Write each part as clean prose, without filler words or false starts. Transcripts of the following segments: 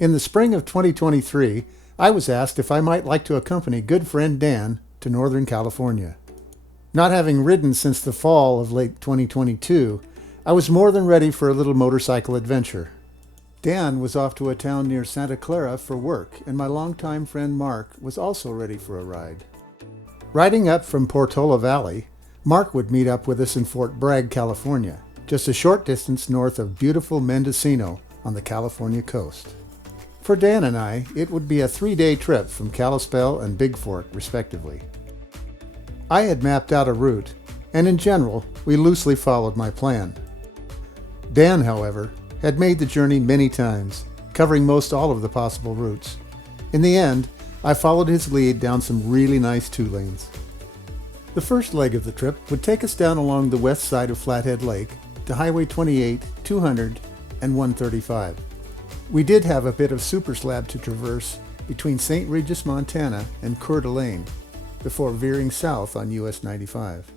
In the spring of 2023, I was asked if I might like to accompany good friend Dan to Northern California. Not having ridden since the fall of late 2022, I was more than ready for a little motorcycle adventure. Dan was off to a town near Santa Clara for work, and my longtime friend Mark was also ready for a ride. Riding up from Portola Valley, Mark would meet up with us in Fort Bragg, California, just a short distance north of beautiful Mendocino on the California coast. For Dan and I, it would be a 3-day trip from Kalispell and Big Fork, respectively. I had mapped out a route, and in general, we loosely followed my plan. Dan, however, had made the journey many times, covering most all of the possible routes. In the end, I followed his lead down some really nice 2-lanes. The first leg of the trip would take us down along the west side of Flathead Lake to Highway 28, 200, and 135. We did have a bit of super slab to traverse between St. Regis, Montana and Coeur d'Alene before veering south on US 95.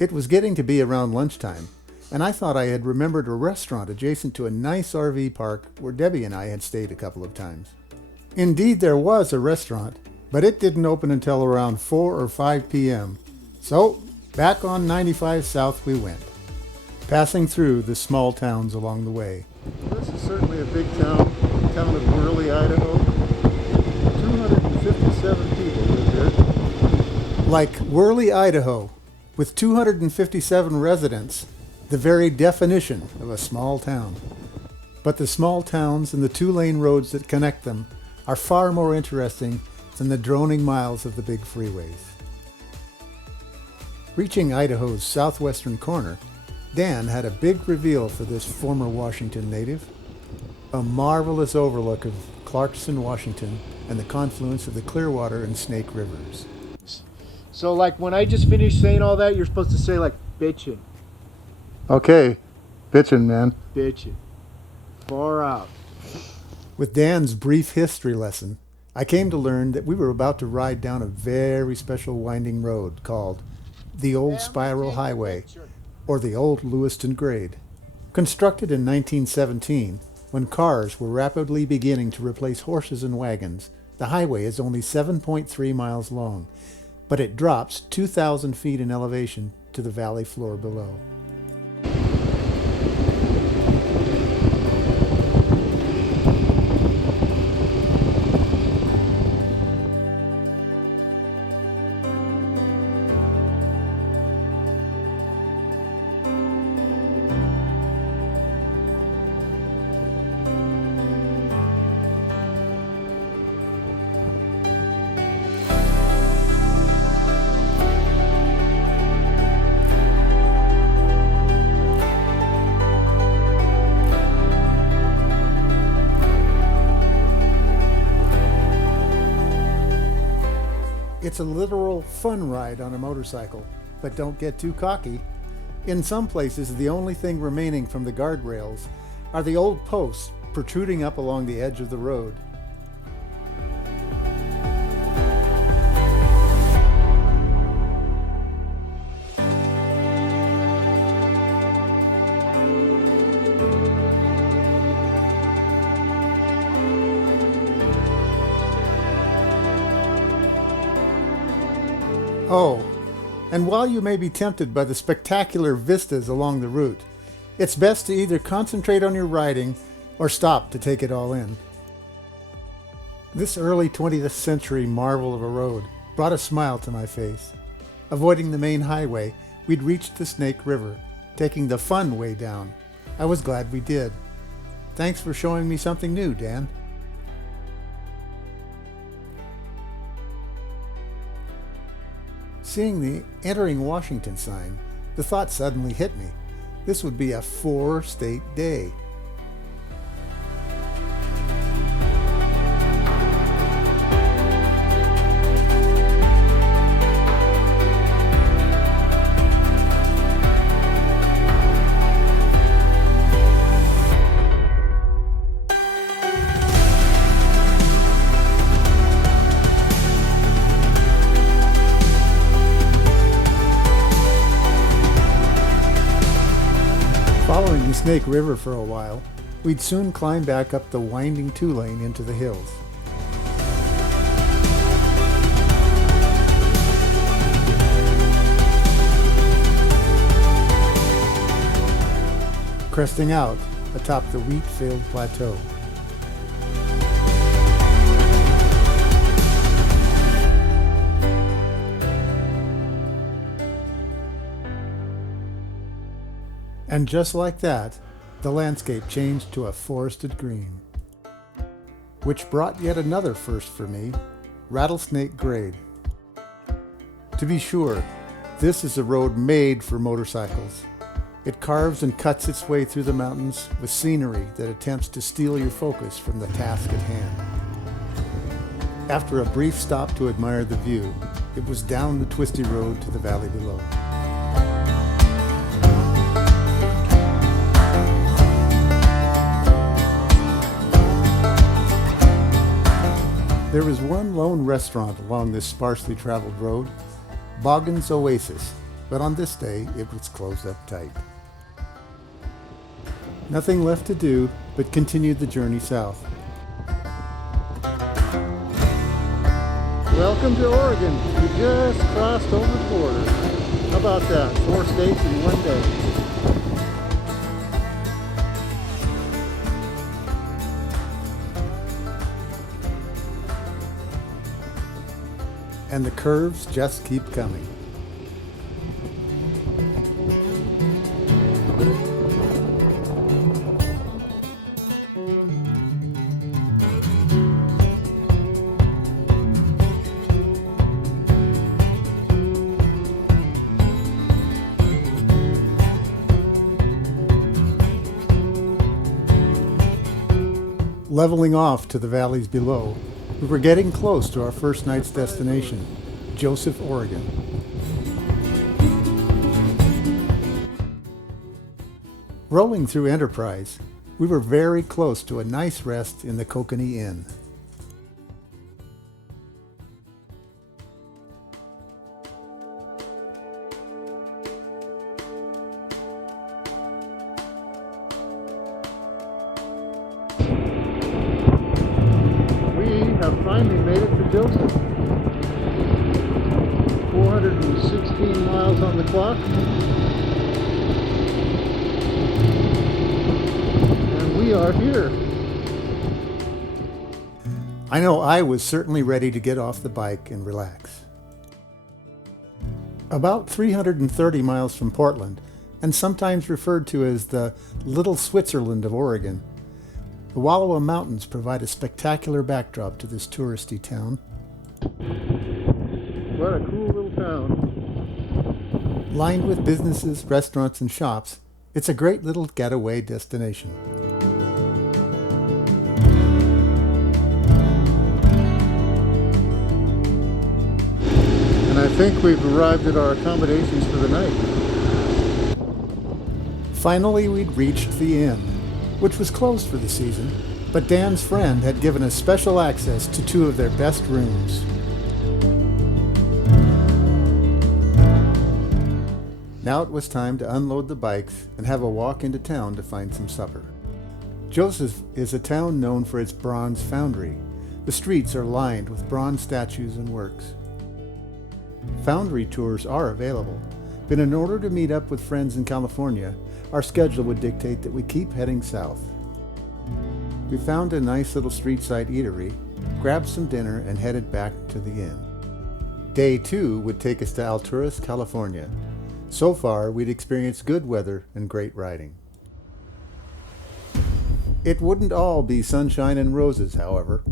It was getting to be around lunchtime, and I thought I had remembered a restaurant adjacent to a nice RV park where Debbie and I had stayed a couple of times. Indeed, there was a restaurant, but it didn't open until around 4 or 5 p.m. So, back on 95 South we went, passing through the small towns along the way. This is certainly a big town of Worley, Idaho. 257 people live here. Like Worley, Idaho, with 257 residents, the very definition of a small town. But the small towns and the 2-lane roads that connect them are far more interesting than the droning miles of the big freeways. Reaching Idaho's southwestern corner, Dan had a big reveal for this former Washington native. A marvelous overlook of Clarkson, Washington, and the confluence of the Clearwater and Snake Rivers. So like when I just finished saying all that, you're supposed to say like bitchin'. Okay, bitchin', man. Bitchin'. Far out. With Dan's brief history lesson, I came to learn that we were about to ride down a very special winding road called the Old Spiral Highway, or the Old Lewiston Grade. Constructed in 1917, when cars were rapidly beginning to replace horses and wagons, the highway is only 7.3 miles long, but it drops 2,000 feet in elevation to the valley floor below. It's a literal fun ride on a motorcycle, but don't get too cocky. In some places, the only thing remaining from the guardrails are the old posts protruding up along the edge of the road. Oh, and while you may be tempted by the spectacular vistas along the route, it's best to either concentrate on your riding or stop to take it all in. This early 20th century marvel of a road brought a smile to my face. Avoiding the main highway, we'd reached the Snake River, taking the fun way down. I was glad we did. Thanks for showing me something new, Dan. Seeing the Entering Washington sign, the thought suddenly hit me. This would be a 4-state day. Following the Snake River for a while, We'd soon climb back up the winding two-lane into the hills. Cresting out atop the wheat-filled plateau. And just like that, the landscape changed to a forested green, which brought yet another first for me, rattlesnake grade. To be sure, this is a road made for motorcycles. It carves and cuts its way through the mountains with scenery that attempts to steal your focus from the task at hand. After a brief stop to admire the view, it was down the twisty road to the valley below. There is one lone restaurant along this sparsely traveled road, Boggan's Oasis, but on this day it was closed up tight. Nothing left to do but continue the journey south. Welcome to Oregon. We just crossed over the border. How about that? 4 states in one day. And the curves just keep coming. Leveling off to the valleys below, we were getting close to our first night's destination, Joseph, Oregon. Rolling through Enterprise, we were very close to a nice rest in the Kokanee Inn. Have finally made it to Joseph. 416 miles on the clock. And we are here. I know I was certainly ready to get off the bike and relax. About 330 miles from Portland, and sometimes referred to as the Little Switzerland of Oregon, the Wallowa Mountains provide a spectacular backdrop to this touristy town. What a cool little town. Lined with businesses, restaurants, and shops, it's a great little getaway destination. And I think we've arrived at our accommodations for the night. Finally, we'd reached the inn, which was closed for the season, but Dan's friend had given us special access to 2 of their best rooms. Now it was time to unload the bikes and have a walk into town to find some supper. Joseph is a town known for its bronze foundry. The streets are lined with bronze statues and works. Foundry tours are available, but in order to meet up with friends in California, our schedule would dictate that we keep heading south. We found a nice little street-side eatery, grabbed some dinner, and headed back to the inn. Day 2 would take us to Alturas, California. So far, we'd experienced good weather and great riding. It wouldn't all be sunshine and roses, however.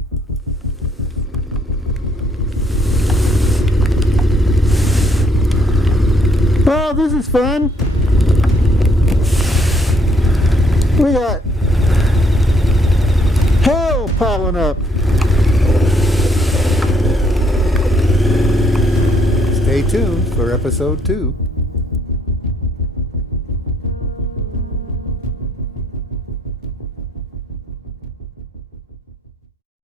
Oh, this is fun. We got hail piling up. Stay tuned for episode 2.